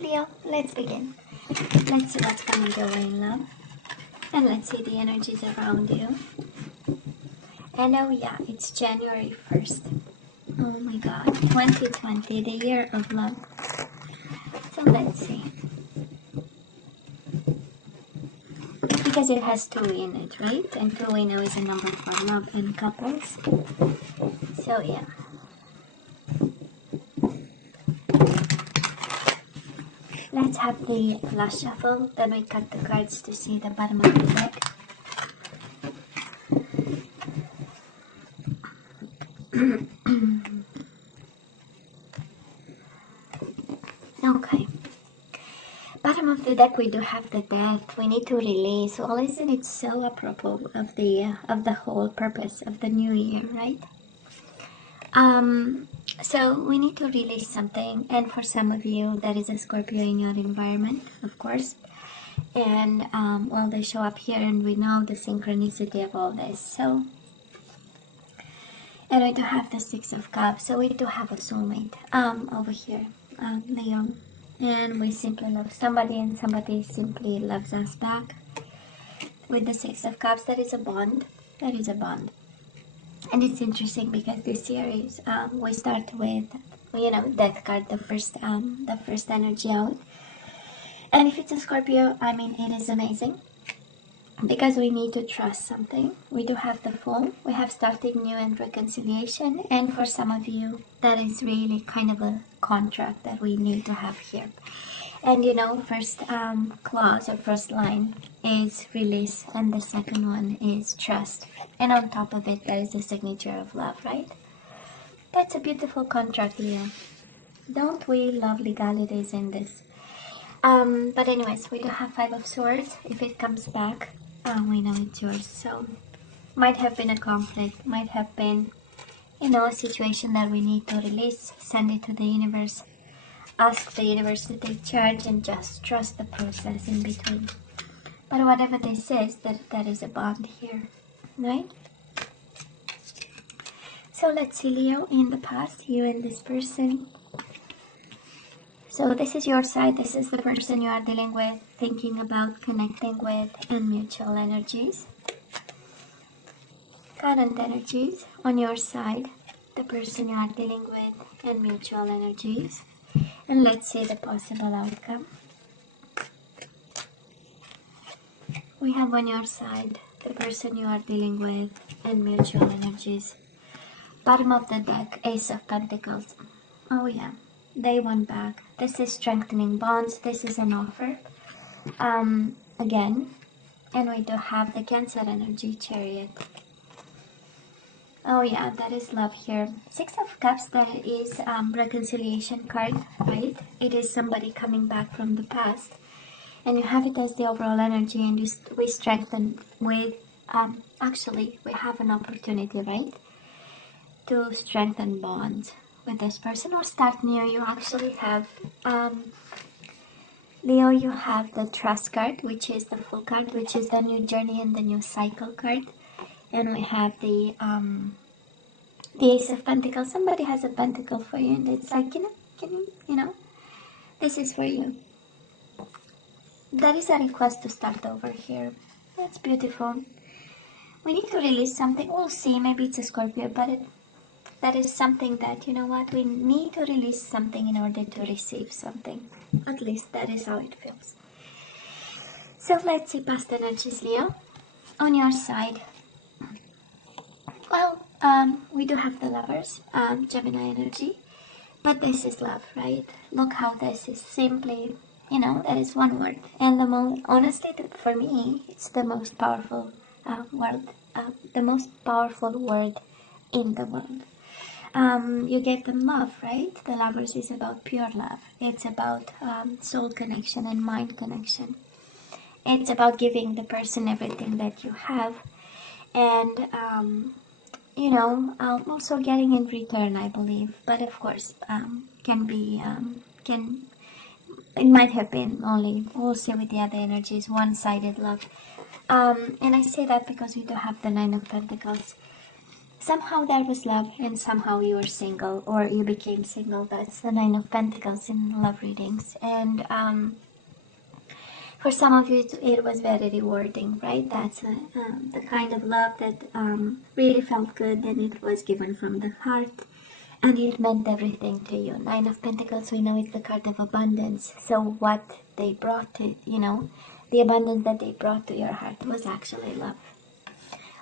Leo, let's begin. Let's see what's coming your way in love. And let's see the energies around you. And oh yeah, it's January 1st. Oh my god, 2020, the year of love. So let's see. Because it has 2 in it, right? And 2 we know is a number for love and couples. So yeah. Let's have the last shuffle, then we cut the cards to see the bottom of the deck. Okay. Bottom of the deck we do have the death. We need to release. Well, isn't it so apropos of the whole purpose of the new year, right? So we need to release something, and for some of you that is a Scorpio in your environment, of course. And well, they show up here, and we know the synchronicity of all this. So, and we do have the Six of Cups. So we do have a soulmate over here, Leo. And we simply love somebody, and somebody simply loves us back. With the Six of Cups, that is a bond. That is a bond. And it's interesting because this series, we start with, you know, Death card, the first energy out. And if it's a Scorpio, I mean, it is amazing. Because we need to trust something. We do have the Fool. We have starting new and reconciliation. And for some of you, that is really kind of a contract that we need to have here. And you know, first clause or first line is release, and the second one is trust. And on top of it, there is the signature of love, right? That's a beautiful contract, Leo. Don't we love legalities in this? But anyways, we do have Five of Swords. If it comes back, we know it's yours. So, might have been a conflict, might have been, you know, a situation that we need to release, send it to the universe. Ask the universe to take charge and just trust the process in between. But whatever this is, that is a bond here, right? So let's see, Leo, in the past, you and this person. So this is your side, this is the person you are dealing with, thinking about, connecting with, and mutual energies. Current energies on your side, the person you are dealing with, and mutual energies. And let's see the possible outcome. We have on your side the person you are dealing with and mutual energies. Bottom of the deck, Ace of Pentacles. Oh yeah, they won back. This is strengthening bonds. This is an offer. Again, and we do have the Cancer energy, Chariot. Oh yeah, that is love here. Six of Cups, that is reconciliation card, right? It is somebody coming back from the past. And you have it as the overall energy, and we strengthen with, actually, we have an opportunity, right? To strengthen bonds with this person or start new. You actually have, Leo, you have the Trust card, which is the Fool card, which is the new journey and the new cycle card. And we have the Ace of Pentacles. Somebody has a pentacle for you, and it's like, you know, this is for you. That is a request to start over here. That's beautiful. We need to release something. We'll see. Maybe it's a Scorpio, but that is something that, you know what, we need to release something in order to receive something. At least that is how it feels. So let's see past energies, Leo. On your side, well, we do have the Lovers, Gemini energy, but this is love, right? Look how this is simply, you know, that is one word. And the most, honestly, for me, it's the most powerful word, the most powerful word in the world. You gave them love, right? The Lovers is about pure love. It's about soul connection and mind connection. It's about giving the person everything that you have, and you know, also getting in return, I believe. But of course, it might have been only, we'll see with the other energies, one-sided love. And I say that because we do have the Nine of Pentacles. somehow there was love and somehow you were single or you became single. That's the Nine of Pentacles in love readings. And for some of you, it was very rewarding, right? That's the kind of love that really felt good, and it was given from the heart, and it meant everything to you. Nine of Pentacles, we know it's the card of abundance. So what they brought to, the abundance that they brought to your heart was actually love.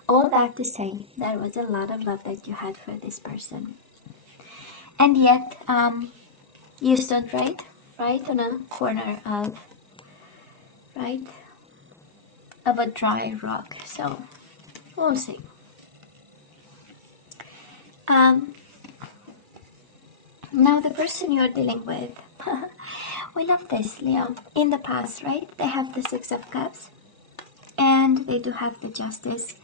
All that to say, there was a lot of love that you had for this person. And yet, you stood right on a corner of a dry rock. So we'll see. Now the person you're dealing with, we love this, Leo. In the past, right? They have the Six of Cups, and they do have the Justice.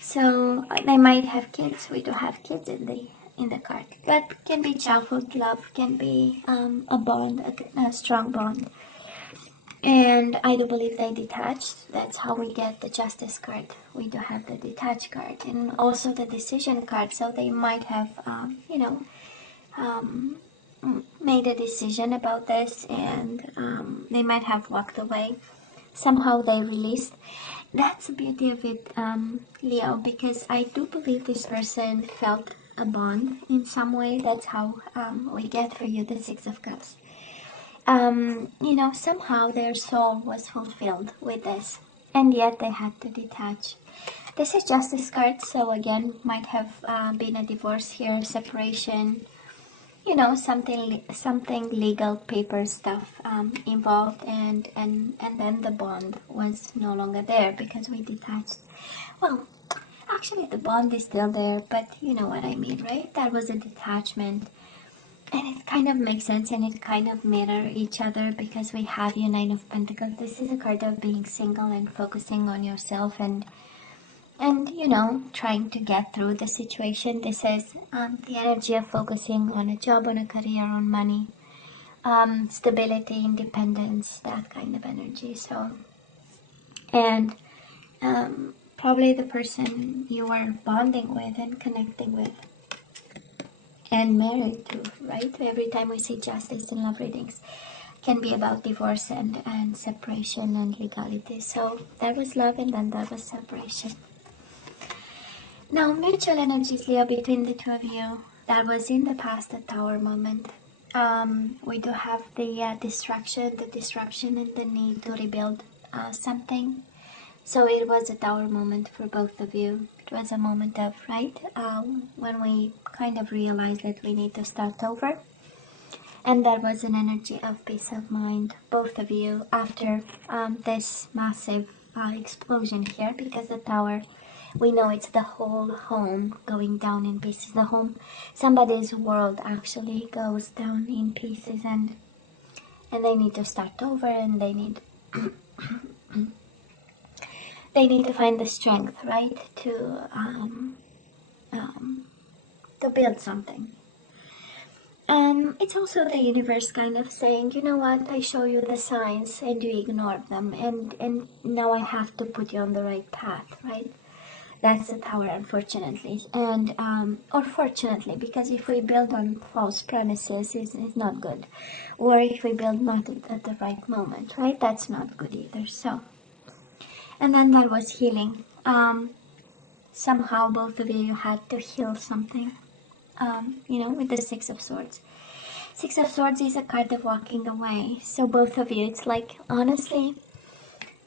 So they might have kids. We do have kids in the card, but can be childhood love, can be a bond, a strong bond. And I do believe they detached. That's how we get the Justice card. We do have the detached card and also the Decision card. So they might have, made a decision about this, and they might have walked away. Somehow they released. That's the beauty of it, Leo, because I do believe this person felt a bond in some way. That's how we get for you the Six of Cups. Somehow their soul was fulfilled with this, and yet they had to detach. This is Justice card, so again, might have been a divorce here, separation, something legal paper stuff involved, and then the bond was no longer there because we detached. Well, actually the bond is still there, but you know what I mean, right? That was a detachment. And it kind of makes sense, and it kind of mirror each other because we have your Nine of Pentacles. This is a card of being single and focusing on yourself and trying to get through the situation. This is the energy of focusing on a job, on a career, on money, stability, independence, that kind of energy. So, and probably the person you were bonding with and connecting with and married to, right? Every time we see Justice in love readings, can be about divorce and separation and legality. So that was love, and then that was separation. Now, mutual energies, Leo, between the two of you, that was in the past a Tower moment. We do have the distraction, the disruption, and the need to rebuild something. So it was a Tower moment for both of you. It was a moment of, when we kind of realized that we need to start over. And that was an energy of peace of mind, both of you, after this massive explosion here, because the Tower, we know it's the whole home going down in pieces. The home, somebody's world actually goes down in pieces, and they need to start over, and they need they need to find the strength, right, to build something. It's also the universe kind of saying, you know what, I show you the signs and you ignore them, and now I have to put you on the right path, right? That's the Tower, unfortunately, and or fortunately, because if we build on false premises, it's not good, or if we build not at the right moment, right? That's not good either. So, and then there was healing. Somehow both of you had to heal something. With the Six of Swords. Six of Swords is a card of walking away. So both of you, it's like, honestly,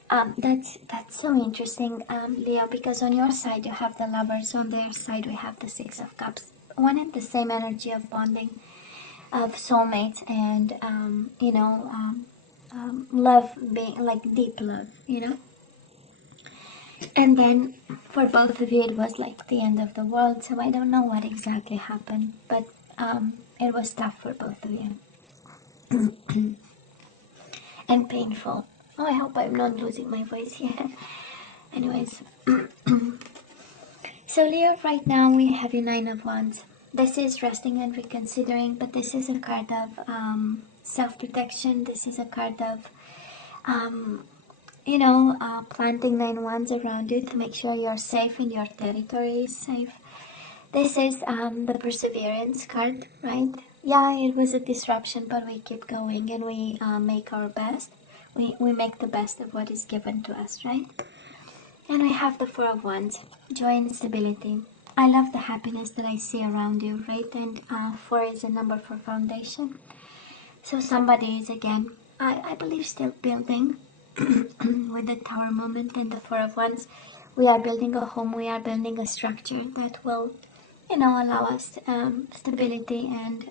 that's so interesting, Leo, because on your side you have the Lovers, on their side we have the Six of Cups. One and the same energy of bonding, of soulmates, and love, being like deep love, And then for both of you it was like the end of the world, so I don't know what exactly happened, but it was tough for both of you. And painful. Oh, I hope I'm not losing my voice here. Anyways. So Leo, right now we have your Nine of Wands. This is resting and reconsidering, but this is a card of self-protection. This is a card of planting 9 wands around you to make sure you're safe and your territory is safe. This is the perseverance card, right? Yeah, it was a disruption, but we keep going and we make our best. We make the best of what is given to us, right? And we have the Four of Wands, joy and stability. I love the happiness that I see around you, right? And 4 is a number for foundation. So somebody is, again, I believe, still building with the Tower moment and the Four of Wands. We are building a home, we are building a structure that will, allow us stability and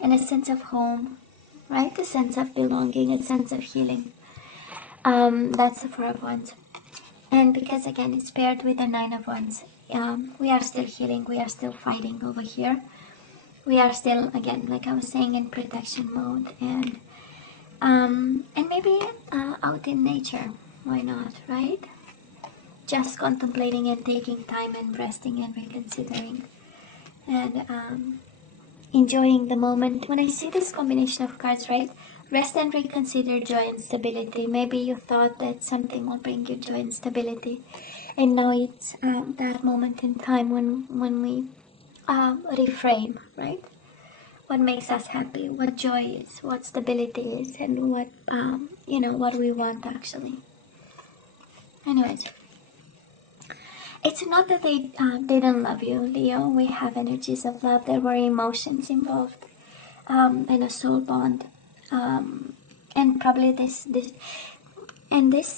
a sense of home, right? A sense of belonging, a sense of healing. That's the Four of Wands. And because, again, it's paired with the Nine of Wands, we are still healing, we are still fighting over here. We are still, again, like I was saying, in protection mode, and maybe out in nature. Why not, right? Just contemplating and taking time and resting and reconsidering and enjoying the moment. When I see this combination of cards, right? Rest and reconsider, joy and stability. Maybe you thought that something will bring you joy and stability, and now it's that moment in time when we reframe, right? What makes us happy, what joy is, what stability is, and what what we want actually. Anyways, it's not that they didn't love you, Leo. We have energies of love. There were emotions involved, and a soul bond, and probably this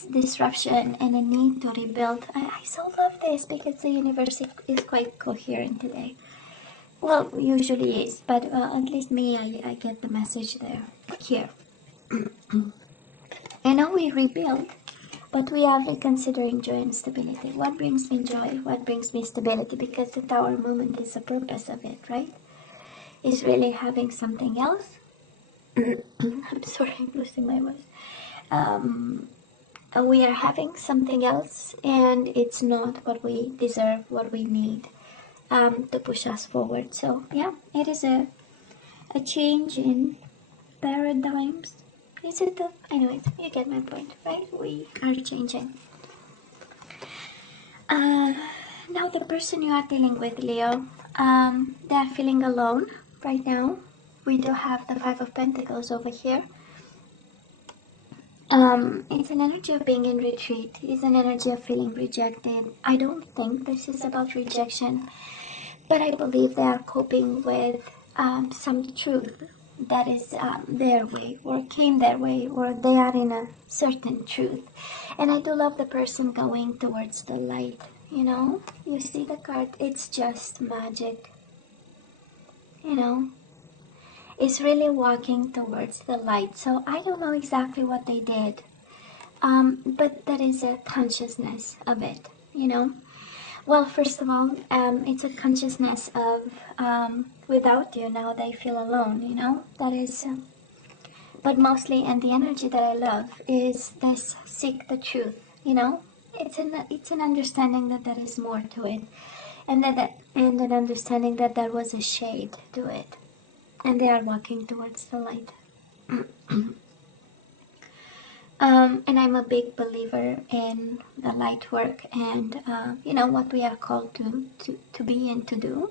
disruption and a need to rebuild. I so love this because the universe is quite coherent today. Well, usually is, but at least me, I get the message there. Here. I know we rebuild, but we are reconsidering joy and stability. What brings me joy? What brings me stability? Because the Tower moment is the purpose of it, right? Is really having something else. I'm sorry, I'm losing my voice. We are having something else, and it's not what we deserve, what we need. To push us forward. So yeah, it is a change in paradigms. Is it anyways, you get my point, right? We are changing. Now the person you are dealing with, Leo, they are feeling alone right now. We do have the Five of Pentacles over here. It's an energy of being in retreat. It's an energy of feeling rejected. I don't think this is about rejection, but I believe they are coping with some truth that is their way, or came their way, or they are in a certain truth. And I do love the person going towards the light. You see the card, it's just magic. It's really walking towards the light. So I don't know exactly what they did, but there is a consciousness of it. Well, first of all, it's a consciousness of without you now they feel alone, that is, but mostly, and the energy that I love is this seek the truth, it's an understanding that there is more to it, and and an understanding that there was a shade to it, and they are walking towards the light. And I'm a big believer in the light work and, what we are called to be and to do.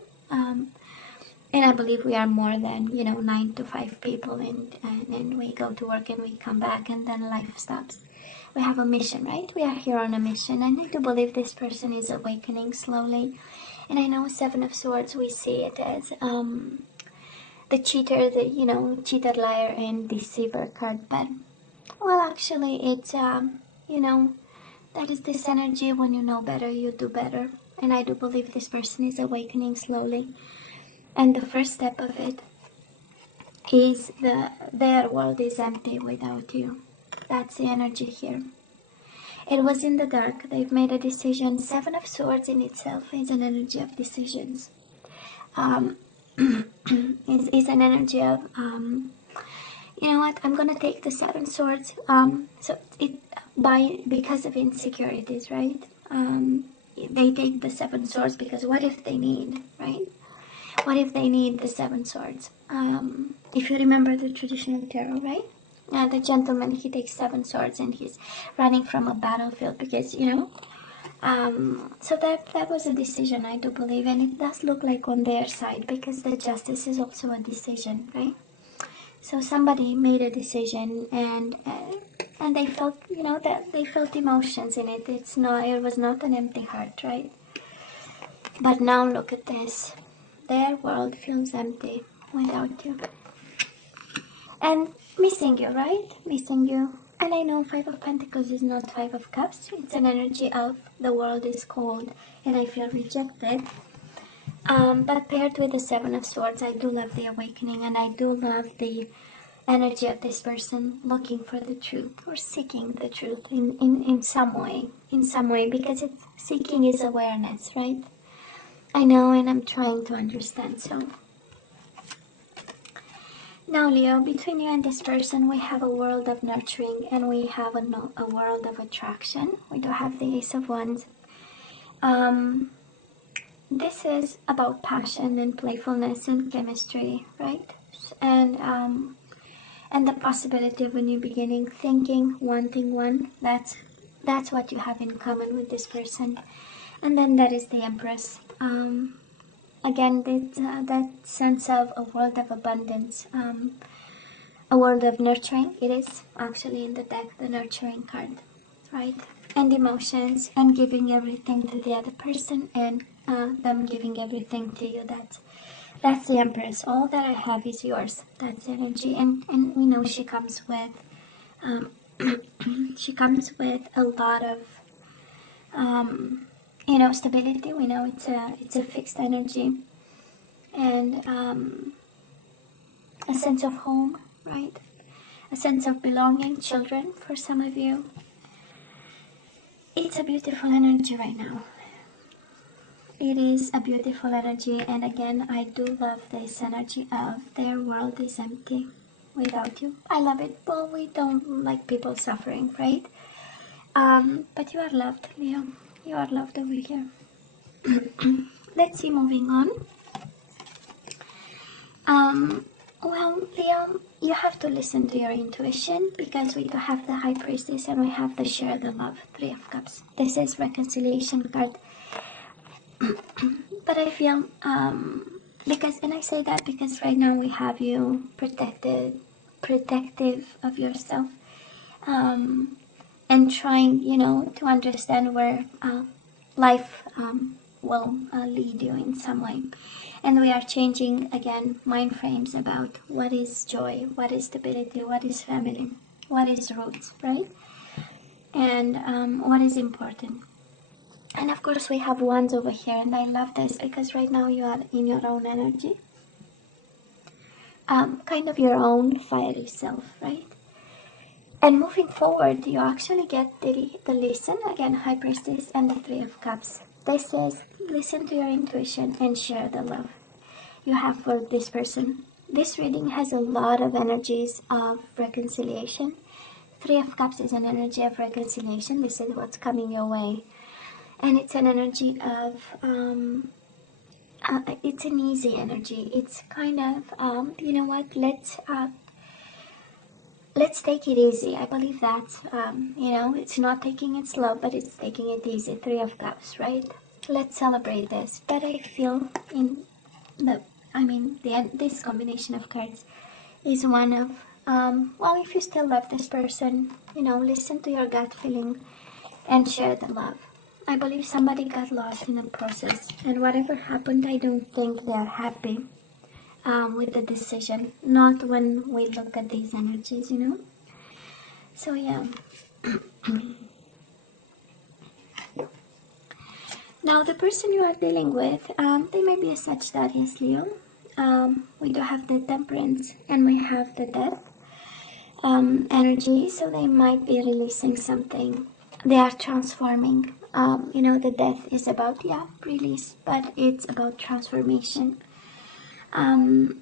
And I believe we are more than, 9 to 5 people and we go to work and we come back and then life stops. We have a mission, right? We are here on a mission. And I do believe this person is awakening slowly. And I know Seven of Swords, we see it as the cheater, cheater, liar, and deceiver card. But well, actually, it's, that is this energy. When you know better, you do better. And I do believe this person is awakening slowly. And the first step of it is their world is empty without you. That's the energy here. It was in the dark. They've made a decision. Seven of Swords in itself is an energy of decisions. Is an energy of, you know what, I'm gonna take the Seven Swords, so because of insecurities, right? They take the Seven Swords because what if they need, right? What if they need the Seven Swords? If you remember the traditional tarot, right? The gentleman, he takes 7 swords and he's running from a battlefield because, So that was a decision, I do believe, and it does look like on their side, because the justice is also a decision, right? So somebody made a decision, and they felt, you know, that they felt emotions in it. It was not an empty heart, right? But now look at this. Their world feels empty without you. And missing you, right? Missing you. And I know Five of Pentacles is not Five of Cups. It's an energy of the world is cold and I feel rejected. But paired with the Seven of Swords, I do love the awakening, and I do love the energy of this person looking for the truth or seeking the truth in some way. In some way, because it's seeking is awareness, right? I know, and I'm trying to understand. So now, Leo, between you and this person, we have a world of nurturing and we have a world of attraction. We do have the Ace of Wands. This is about passion and playfulness and chemistry, right? And the possibility of a new beginning, thinking, wanting one. That's what you have in common with this person. And then there is the Empress. Again, that sense of a world of abundance, a world of nurturing. It is actually in the deck, the nurturing card, right? And emotions, and giving everything to the other person, and them giving everything to you. That's the Empress. All that I have is yours. That's energy, and we know she comes with she comes with a lot of you know, stability. We know it's a fixed energy, and a sense of home, right? A sense of belonging, children for some of you. It's a beautiful energy right now. It is a beautiful energy, and again, I do love this energy of their world is empty without you. I love it. Well, we don't like people suffering, right? But you are loved, Leo. You are loved over here. Let's see, moving on. Well, Leo, you have to listen to your intuition, because we do have the High Priestess and we have the Share the Love, Three of Cups. This is reconciliation card. But I feel, and I say that because right now we have you protective of yourself, and trying, you know, to understand where life will lead you in some way. And we are changing, again, mind frames about what is joy, what is stability, what is family, what is roots, right? And what is important. And of course we have Wands over here, and I love this because right now you are in your own energy. Kind of your own fiery self, right? And moving forward, you actually get the listen, again, High Priestess and the Three of Cups. This says, listen to your intuition and share the love you have for this person. This reading has a lot of energies of reconciliation. Three of Cups is an energy of reconciliation. This is what's coming your way. And it's an energy of, it's an easy energy. It's kind of, you know what, let's take it easy. I believe that, you know, it's not taking it slow, but it's taking it easy. Three of Cups, right? Let's celebrate this. But I feel this combination of cards is one of, well, if you still love this person, you know, listen to your gut feeling and share the love. I believe somebody got lost in the process, and whatever happened, I don't think they're happy with the decision. Not when we look at these energies, you know. So yeah. Now the person you are dealing with, they may be a Sagittarius, Leo. We do have the Temperance and we have the Death energy, so they might be releasing something. They are transforming. You know, the Death is about, yeah, release, but it's about transformation. You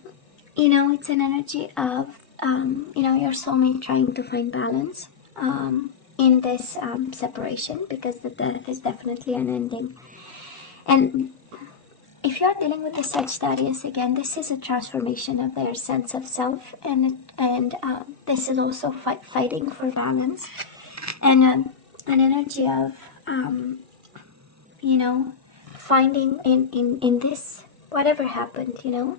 know, it's an energy of, you know, your soulmate trying to find balance in this separation, because the Death is definitely an ending. And if you're dealing with the Sagittarius, again, this is a transformation of their sense of self, and this is also fighting for balance, and an energy of you know, finding in this, whatever happened, you know.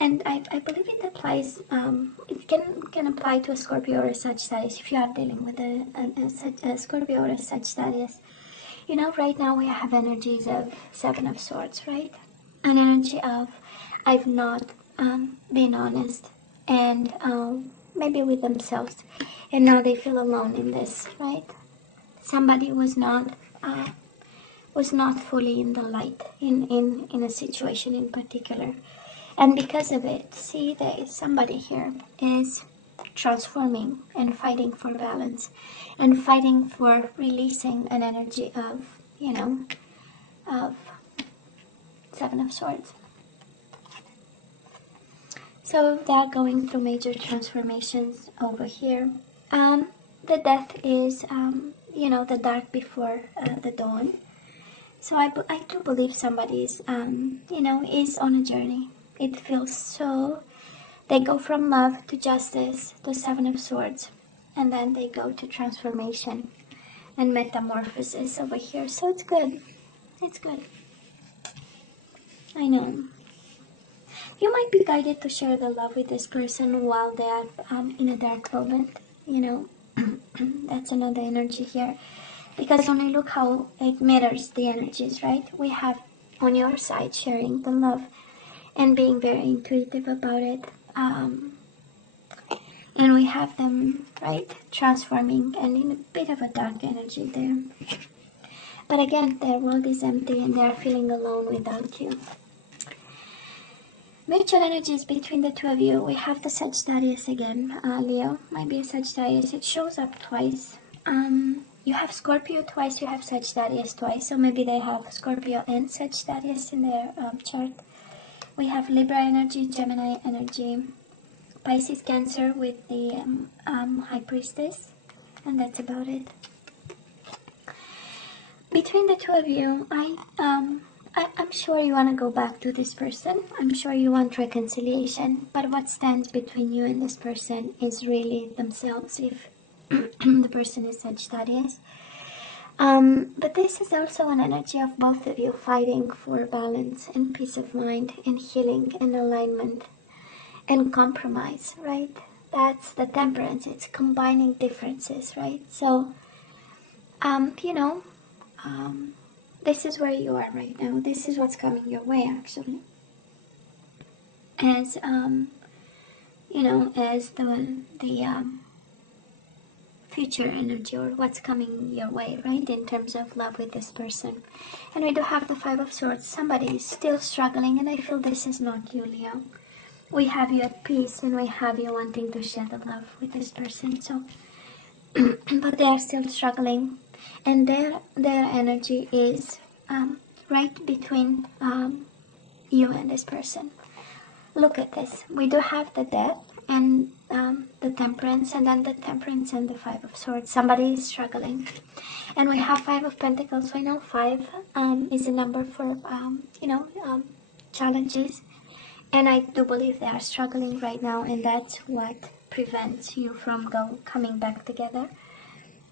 And I believe it applies, it can apply to a Scorpio or a Sagittarius if you are dealing with a Scorpio or a Sagittarius. You know, right now we have energies of Seven of Swords, right? An energy of I've not been honest, and maybe with themselves, and now they feel alone in this, right? Somebody was not fully in the light in a situation in particular, and because of it, see, somebody here is transforming and fighting for balance and fighting for releasing an energy of, you know, of Seven of Swords. So they're going through major transformations over here. The death is, you know, the dark before the dawn. So I do believe somebody's, you know, is on a journey. It feels so, they go from love to justice to Seven of Swords, and then they go to transformation and metamorphosis over here. So it's good. It's good. I know. You might be guided to share the love with this person while they are in a dark moment, you know. That's another energy here. Because only look how it mirrors the energies, right? We have on your side sharing the love and being very intuitive about it. And we have them, right, transforming and in a bit of a dark energy there. But again, their world is empty and they are feeling alone without you. Mutual energies between the two of you. We have the Sagittarius again. Leo might be a Sagittarius. It shows up twice. You have Scorpio twice, you have Sagittarius twice. So maybe they have Scorpio and Sagittarius in their chart. We have Libra energy, Gemini energy, Pisces, Cancer with the High Priestess. And that's about it. Between the two of you, I'm sure you want to go back to this person. I'm sure you want reconciliation. But what stands between you and this person is really themselves, if the person is Sagittarius. But this is also an energy of both of you fighting for balance and peace of mind and healing and alignment and compromise, right? That's the Temperance. It's combining differences, right? So, you know, this is where you are right now. This is what's coming your way, actually. As, you know, as the future energy, or what's coming your way, right, in terms of love with this person. And we do have the Five of Swords. Somebody is still struggling, and I feel this is not you, Leo. We have you at peace, and we have you wanting to share the love with this person. So, but they are still struggling, and their energy is right between you and this person. Look at this. We do have the Death and the Temperance, and then the Temperance and the Five of Swords. Somebody is struggling. And we have Five of Pentacles. So I know 5 is a number for, you know, challenges. And I do believe they are struggling right now, and that's what prevents you from coming back together.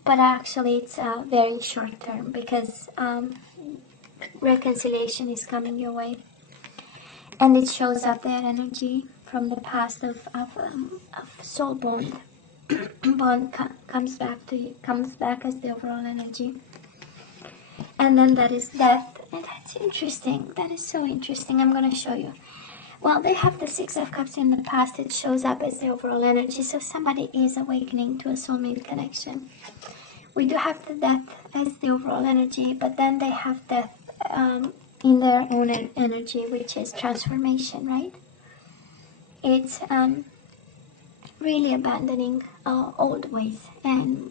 But actually it's very short term, because reconciliation is coming your way. And it shows up their energy from the past of soul bond. Comes back to you, comes back as the overall energy. And then that is Death. And that's interesting. That is so interesting. I'm going to show you. Well, they have the Six of Cups in the past. It shows up as the overall energy. So somebody is awakening to a soulmate connection. We do have the Death as the overall energy, but then they have Death in their own energy, which is transformation, right? It's really abandoning old ways and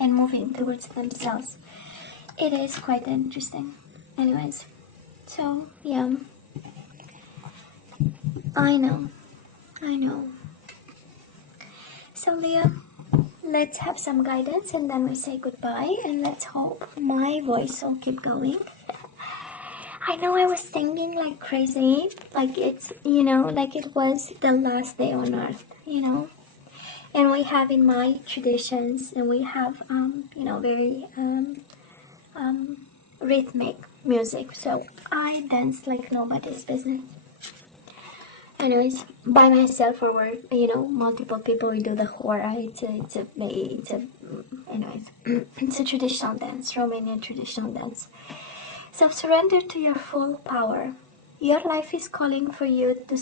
moving towards themselves. It is quite interesting. Anyways, so yeah, I know. So Leah, let's have some guidance and then we say goodbye, and let's hope my voice will keep going. I know I was singing like crazy, like it's, you know, like it was the last day on earth, you know. And we have in my traditions, and we have, you know, very rhythmic music. So I dance like nobody's business. Anyways, by myself or with, multiple people, we do the hora. Anyways, it's a traditional dance, Romanian traditional dance. So surrender to your full power. Your life is calling for you to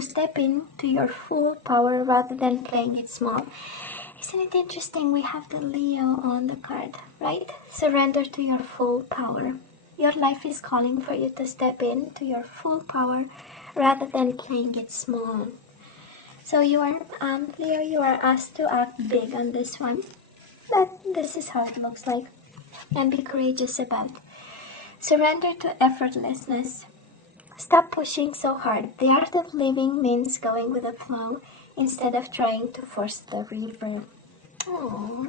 step into your full power rather than playing it small. Isn't it interesting? We have the Leo on the card, right? Surrender to your full power. Your life is calling for you to step into your full power rather than playing it small. So you are, Leo, you are asked to act big on this one. This is how it looks like. And be courageous about. Surrender to effortlessness. Stop pushing so hard. The art of living means going with the flow instead of trying to force the river. Oh.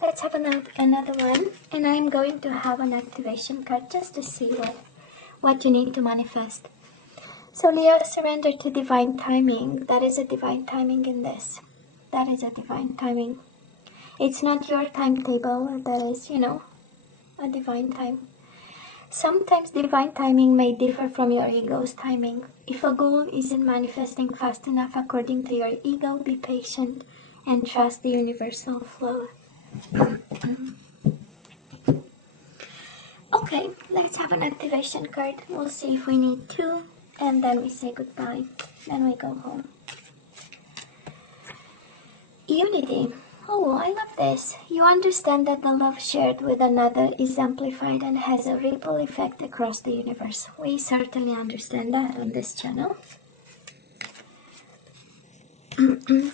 Let's have another one. And I'm going to have an activation card just to see what you need to manifest. So Leo, surrender to divine timing. That is a divine timing in this. That is a divine timing. It's not your timetable. That is, a divine time. Sometimes divine timing may differ from your ego's timing. If a goal isn't manifesting fast enough according to your ego, be patient and trust the universal flow. Okay, let's have an activation card. We'll see if we need two, and then we say goodbye. Then we go home. Unity. Oh, I love this. You understand that the love shared with another is amplified and has a ripple effect across the universe. We certainly understand that on this channel.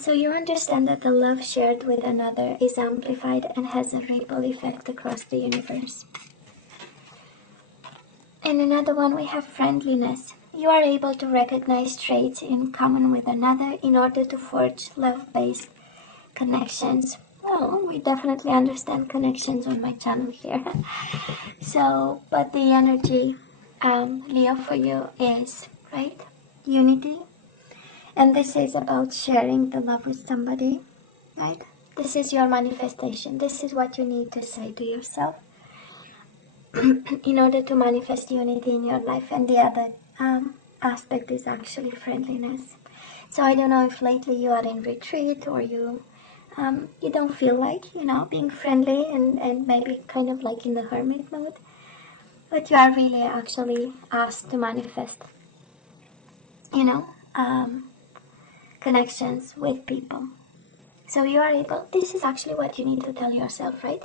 So you understand that the love shared with another is amplified and has a ripple effect across the universe. And another one, we have friendliness. You are able to recognize traits in common with another in order to forge love-based connections. Well, we definitely understand connections on my channel here. So, but the energy, Leo, for you is, right, unity. And this is about sharing the love with somebody, right? This is your manifestation. This is what you need to say to yourself in order to manifest unity in your life. And the other aspect is actually friendliness. So I don't know if lately you are in retreat or you don't feel like, being friendly and maybe kind of like in the hermit mode. But you are really actually asked to manifest, connections with people. So you are able, this is actually what you need to tell yourself, right?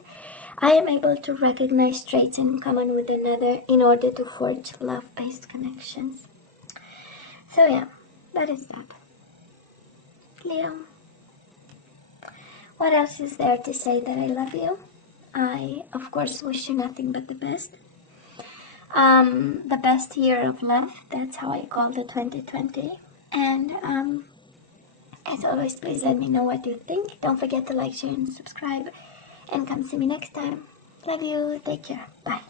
I am able to recognize traits in common with another in order to forge love-based connections. So yeah, that is that. Leo. What else is there to say that I love you? I, of course, wish you nothing but the best. The best year of love, that's how I call the 2020. And as always, please let me know what you think. Don't forget to like, share, and subscribe. And come see me next time. Love you. Take care. Bye.